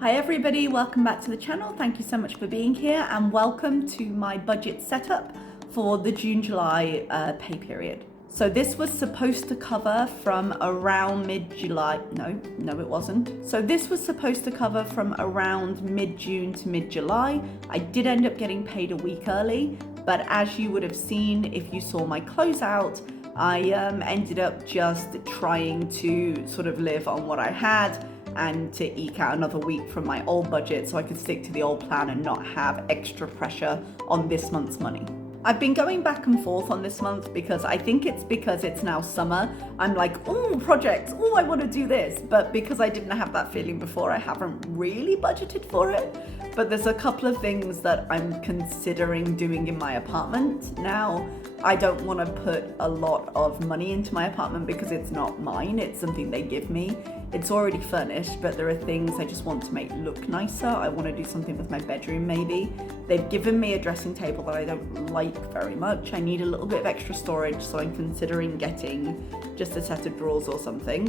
Hi everybody, welcome back to the channel. Thank you so much for being here and welcome to my budget setup for the June-July pay period. So this was supposed to cover from around mid-July. No, it wasn't. So this was supposed to cover from around mid-June to mid-July. I did end up getting paid a week early, but as you would have seen if you saw my closeout, I ended up just trying to sort of live on what I had and to eke out another week from my old budget so I could stick to the old plan and not have extra pressure on this month's money. I've been going back and forth on this month because I think it's because it's now summer. I'm like, oh, projects, oh, I want to do this. But because I didn't have that feeling before, I haven't really budgeted for it. But there's a couple of things that I'm considering doing in my apartment. Now, I don't want to put a lot of money into my apartment because it's not mine. It's something they give me. It's already furnished, but there are things I just want to make look nicer. I want to do something with my bedroom maybe. They've given me a dressing table that I don't like very much. I need a little bit of extra storage, so I'm considering getting just a set of drawers or something.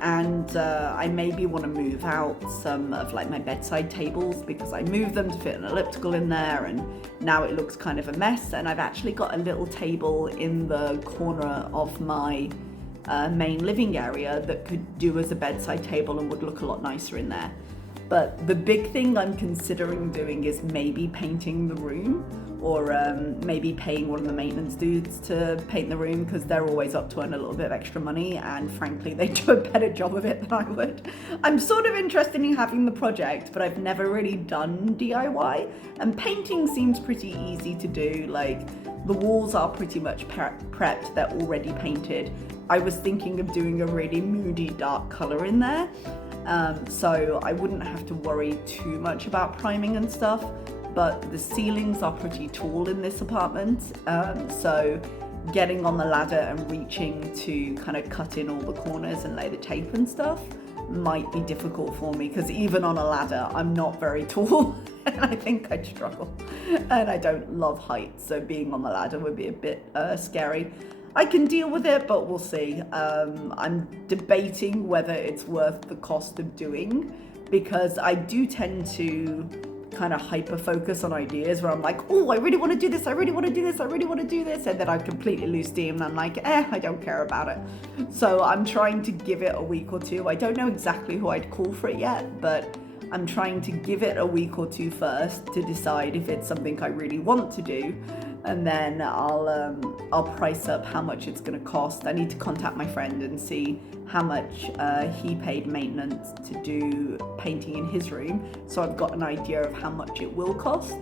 And I maybe want to move out some of like my bedside tables because I moved them to fit an elliptical in there and now it looks kind of a mess. And I've actually got a little table in the corner of my main living area that could do as a bedside table and would look a lot nicer in there. But the big thing I'm considering doing is maybe painting the room or maybe paying one of the maintenance dudes to paint the room because they're always up to earn a little bit of extra money and frankly they do a better job of it than I would. I'm sort of interested in having the project, but I've never really done DIY, and painting seems pretty easy to do. Like the walls are pretty much prepped, they're already painted. I was thinking of doing a really moody dark color in there, so I wouldn't have to worry too much about priming and stuff. But the ceilings are pretty tall in this apartment, so getting on the ladder and reaching to kind of cut in all the corners and lay the tape and stuff might be difficult for me because even on a ladder I'm not very tall and I think I'd struggle, and I don't love heights, so being on the ladder would be a bit scary. I can deal with it, but we'll see. I'm debating whether it's worth the cost of doing because I do tend to kind of hyper focus on ideas where I'm like, oh, I really want to do this, I really want to do this, I really want to do this, and then I completely lose steam and I'm like, I don't care about it. So I'm trying to give it a week or two. I don't know exactly who I'd call for it yet, but I'm trying to give it a week or two first to decide if it's something I really want to do, and then I'll price up how much it's going to cost. I need to contact my friend and see how much he paid maintenance to do painting in his room, so I've got an idea of how much it will cost.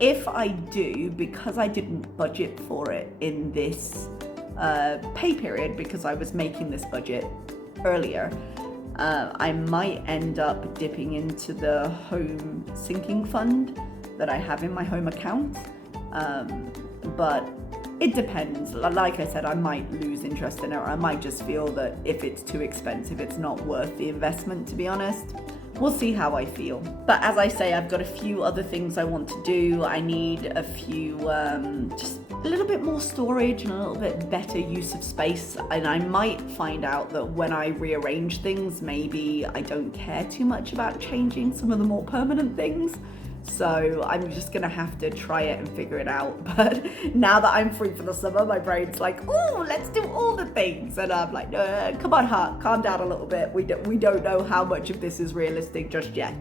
If I do, because I didn't budget for it in this pay period because I was making this budget earlier, I might end up dipping into the home sinking fund that I have in my home account, but it depends. Like I said, I might lose interest in it, or I might just feel that if it's too expensive, it's not worth the investment, to be honest. We'll see how I feel. But as I say, I've got a few other things I want to do. I need a few, just a little bit more storage and a little bit better use of space. And I might find out that when I rearrange things, maybe I don't care too much about changing some of the more permanent things. So I'm just gonna have to try it and figure it out. But now that I'm free for the summer, my brain's like, oh, let's do all the things. And I'm like, no, come on, heart, calm down a little bit. We don't know how much of this is realistic just yet.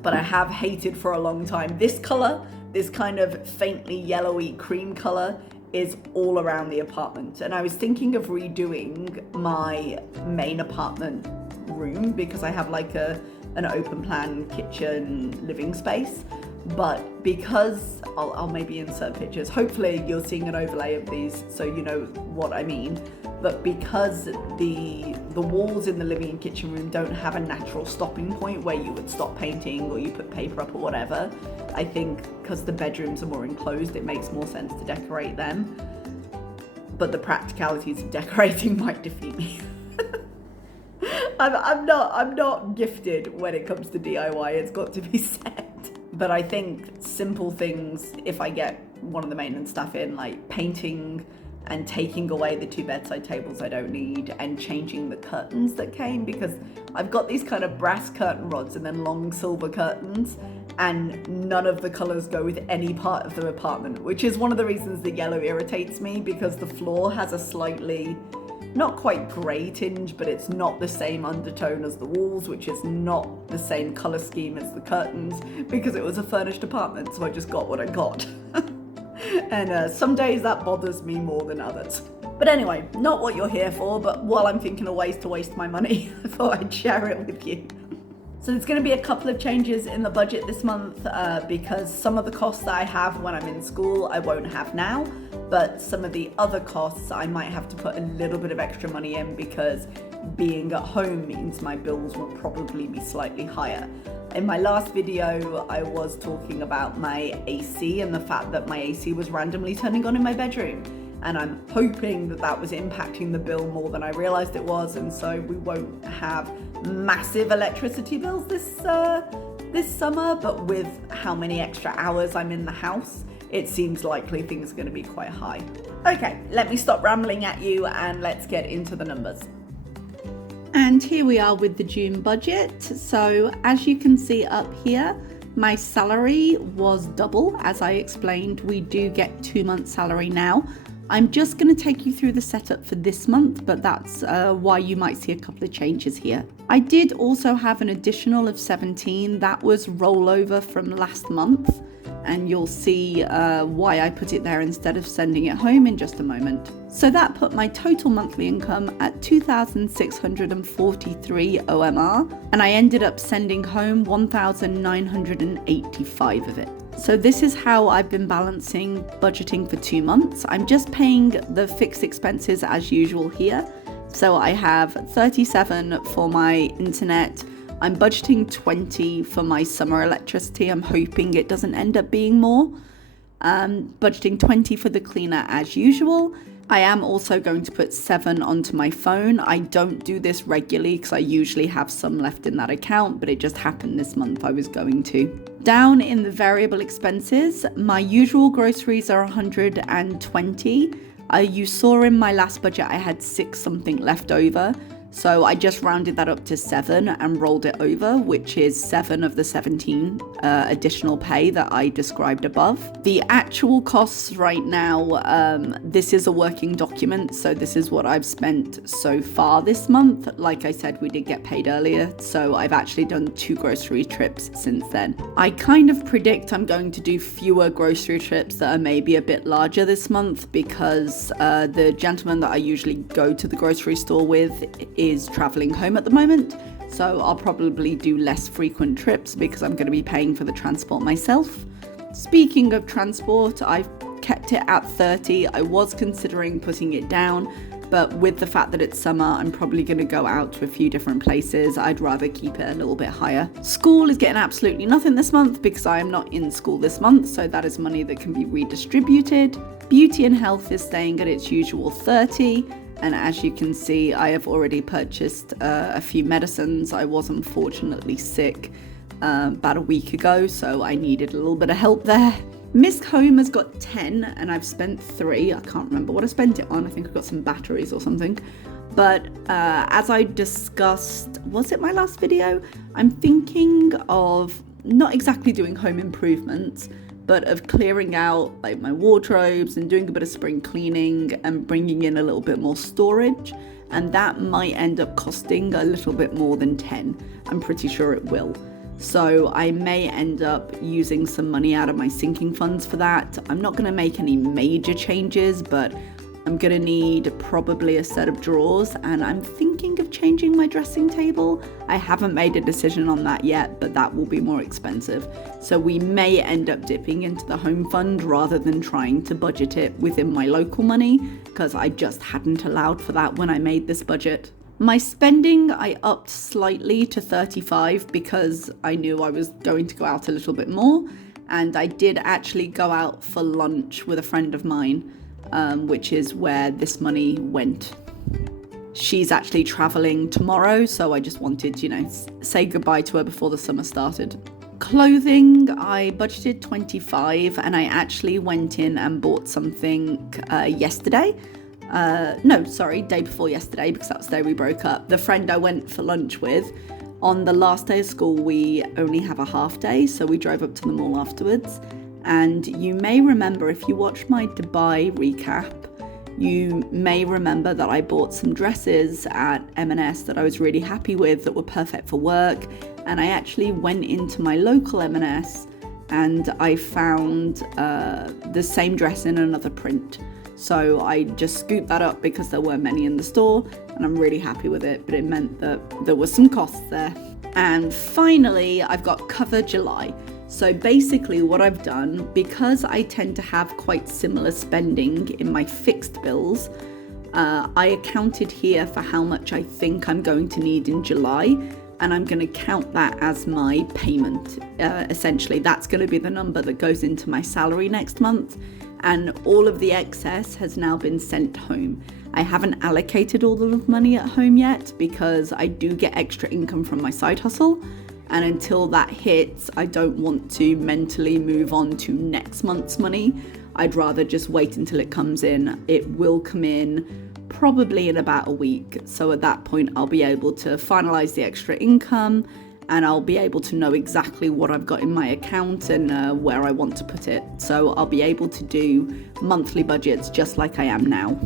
But I have hated for a long time this color, this kind of faintly yellowy cream color, is all around the apartment. And I was thinking of redoing my main apartment room because I have like an open plan kitchen living space, but because I'll maybe insert pictures, hopefully you're seeing an overlay of these so you know what I mean, but because the walls in the living and kitchen room don't have a natural stopping point where you would stop painting or you put paper up or whatever, I think because the bedrooms are more enclosed, it makes more sense to decorate them, but the practicalities of decorating might defeat me. I'm not gifted when it comes to DIY, it's got to be said. But I think simple things, if I get one of the maintenance staff in, like painting and taking away the 2 bedside tables I don't need and changing the curtains that came, because I've got these kind of brass curtain rods and then long silver curtains, and none of the colors go with any part of the apartment, which is one of the reasons the yellow irritates me, because the floor has a slightly, not quite grey tinge, but it's not the same undertone as the walls, which is not the same color scheme as the curtains, because it was a furnished apartment, so I just got what I got. And some days that bothers me more than others. But anyway, not what you're here for, but while I'm thinking of ways to waste my money, I thought I'd share it with you. So there's going to be a couple of changes in the budget this month because some of the costs that I have when I'm in school I won't have now, but some of the other costs I might have to put a little bit of extra money in because being at home means my bills will probably be slightly higher. In my last video, I was talking about my AC and the fact that my AC was randomly turning on in my bedroom. And I'm hoping that that was impacting the bill more than I realized it was. And so we won't have massive electricity bills this summer, but with how many extra hours I'm in the house, it seems likely things are going to be quite high. Okay, let me stop rambling at you and let's get into the numbers. And here we are with the June budget. So as you can see up here, my salary was double. As I explained, we do get 2 months salary now. I'm just going to take you through the setup for this month, but that's why you might see a couple of changes here. I did also have an additional of 17. That was rollover from last month, and you'll see why I put it there instead of sending it home in just a moment. So that put my total monthly income at 2,643 OMR, and I ended up sending home 1,985 of it. So this is how I've been balancing budgeting for 2 months. I'm just paying the fixed expenses as usual here. So I have 37 for my internet. I'm budgeting 20 for my summer electricity. I'm hoping it doesn't end up being more. Budgeting 20 for the cleaner as usual. I am also going to put 7 onto my phone. I don't do this regularly because I usually have some left in that account, but it just happened this month I was going to. Down in the variable expenses, my usual groceries are 120. You saw in my last budget I had 6 something left over. So I just rounded that up to 7 and rolled it over, which is 7 of the 17 additional pay that I described above. The actual costs right now, this is a working document, so this is what I've spent so far this month. Like I said, we did get paid earlier, so I've actually done 2 grocery trips since then. I kind of predict I'm going to do fewer grocery trips that are maybe a bit larger this month because the gentleman that I usually go to the grocery store with is traveling home at the moment, so I'll probably do less frequent trips because I'm going to be paying for the transport myself. Speaking of transport, I've kept it at 30. I was considering putting it down, but with the fact that it's summer, I'm probably going to go out to a few different places. I'd rather keep it a little bit higher. School is getting absolutely nothing this month because I am not in school this month, so that is money that can be redistributed. Beauty and health is staying at its usual 30. And as you can see, I have already purchased a few medicines. I was unfortunately sick about a week ago, so I needed a little bit of help there. Miss Home has got 10 and I've spent 3. I can't remember what I spent it on. I think I got some batteries or something. But as I discussed, was it my last video? I'm thinking of not exactly doing home improvements, but of clearing out like my wardrobes and doing a bit of spring cleaning and bringing in a little bit more storage. And that might end up costing a little bit more than 10. I'm pretty sure it will. So I may end up using some money out of my sinking funds for that. I'm not gonna make any major changes, but I'm gonna need probably a set of drawers, and I'm thinking of changing my dressing table. I haven't made a decision on that yet, but that will be more expensive. So we may end up dipping into the home fund rather than trying to budget it within my local money, because I just hadn't allowed for that when I made this budget. My spending, I upped slightly to 35 because I knew I was going to go out a little bit more, and I did actually go out for lunch with a friend of mine, which is where this money went. She's actually traveling tomorrow, so I just wanted, say goodbye to her before the summer started. Clothing, I budgeted 25 and I actually went in and bought something yesterday. Day before yesterday, because that was the day we broke up. The friend I went for lunch with, on the last day of school, we only have a half day, so we drove up to the mall afterwards. And you may remember, if you watched my Dubai recap, you may remember that I bought some dresses at M&S that I was really happy with, that were perfect for work. And I actually went into my local M&S and I found the same dress in another print. So I just scooped that up because there weren't many in the store, and I'm really happy with it, but it meant that there was some costs there. And finally, I've got Cover July. So basically what I've done, because I tend to have quite similar spending in my fixed bills, I accounted here for how much I think I'm going to need in July, and I'm going to count that as my payment. Essentially, that's going to be the number that goes into my salary next month, and all of the excess has now been sent home. I haven't allocated all the money at home yet because I do get extra income from my side hustle. And until that hits, I don't want to mentally move on to next month's money. I'd rather just wait until it comes in. It will come in probably in about a week. So at that point, I'll be able to finalize the extra income and I'll be able to know exactly what I've got in my account and where I want to put it. So I'll be able to do monthly budgets just like I am now.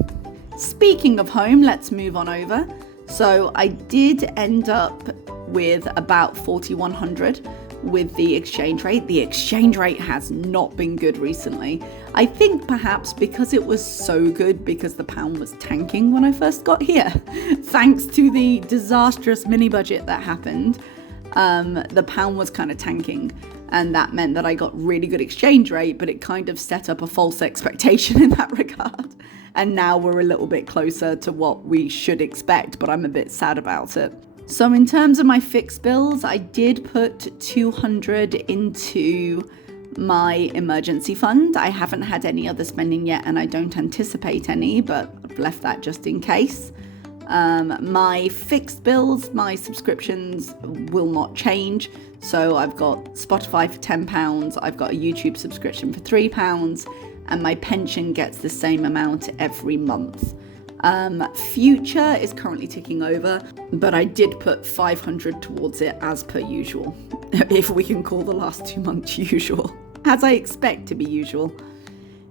Speaking of home, let's move on over. So I did end up with about 4,100 with the exchange rate. The exchange rate has not been good recently. I think perhaps because it was so good because the pound was tanking when I first got here. Thanks to the disastrous mini budget that happened, the pound was kind of tanking. And that meant that I got really good exchange rate, but it kind of set up a false expectation in that regard. And now we're a little bit closer to what we should expect, but I'm a bit sad about it. So in terms of my fixed bills, I did put 200 into my emergency fund. I haven't had any other spending yet, and I don't anticipate any, but I've left that just in case. My fixed bills, my subscriptions will not change. So I've got Spotify for £10, I've got a YouTube subscription for £3, and my pension gets the same amount every month. Future is currently ticking over, but I did put 500 towards it as per usual, if we can call the last 2 months usual, as I expect to be usual.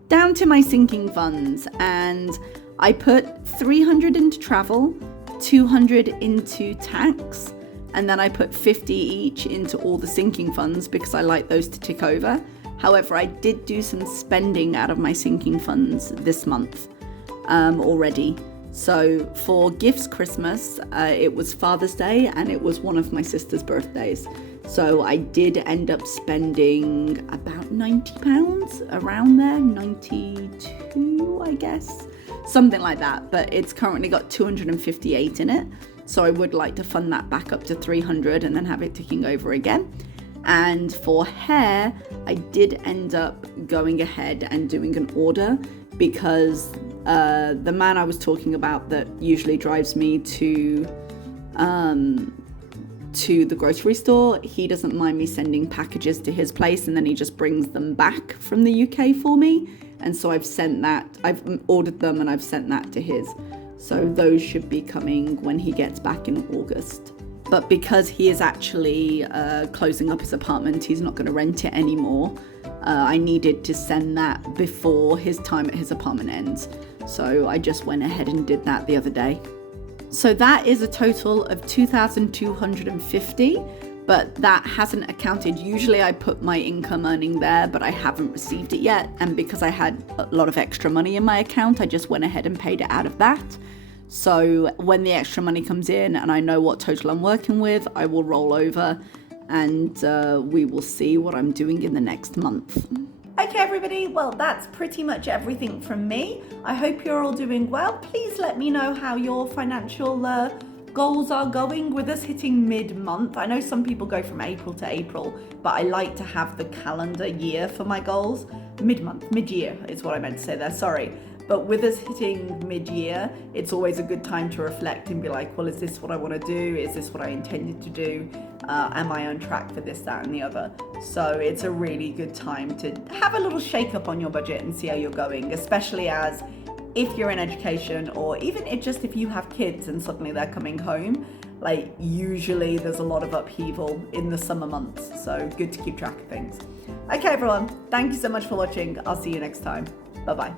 Down to my sinking funds, and I put 300 into travel, 200 into tax, and then I put 50 each into all the sinking funds because I like those to tick over. However, I did do some spending out of my sinking funds this month already. So for gifts Christmas, it was Father's Day and it was one of my sister's birthdays. So I did end up spending about £90, around there, 92, I guess. Something like that, but it's currently got 258 in it. So I would like to fund that back up to 300 and then have it ticking over again. And for hair, I did end up going ahead and doing an order because the man I was talking about that usually drives me to the grocery store, he doesn't mind me sending packages to his place and then he just brings them back from the UK for me. And so I've ordered them and I've sent that to his. So those should be coming when he gets back in August. But because he is actually closing up his apartment, he's not going to rent it anymore. I needed to send that before his time at his apartment ends. So I just went ahead and did that the other day. So that is a total of 2,250, but that hasn't accounted. Usually I put my income earning there, but I haven't received it yet. And because I had a lot of extra money in my account, I just went ahead and paid it out of that. So when the extra money comes in and I know what total I'm working with, I will roll over and we will see what I'm doing in the next month. Okay, everybody, well, that's pretty much everything from me. I hope you're all doing well. Please let me know how your financial goals are going with us hitting mid-month. I know some people go from April to April, but I like to have the calendar year for my goals. Mid-month, mid-year is what I meant to say there, sorry. But with us hitting mid-year, it's always a good time to reflect and be like, well, is this what I want to do? Is this what I intended to do? Am I on track for this, that, and the other? So it's a really good time to have a little shake up on your budget and see how you're going, especially as if you're in education, or even if you have kids and suddenly they're coming home, like usually there's a lot of upheaval in the summer months. So good to keep track of things. Okay, everyone, thank you so much for watching. I'll see you next time. Bye-bye.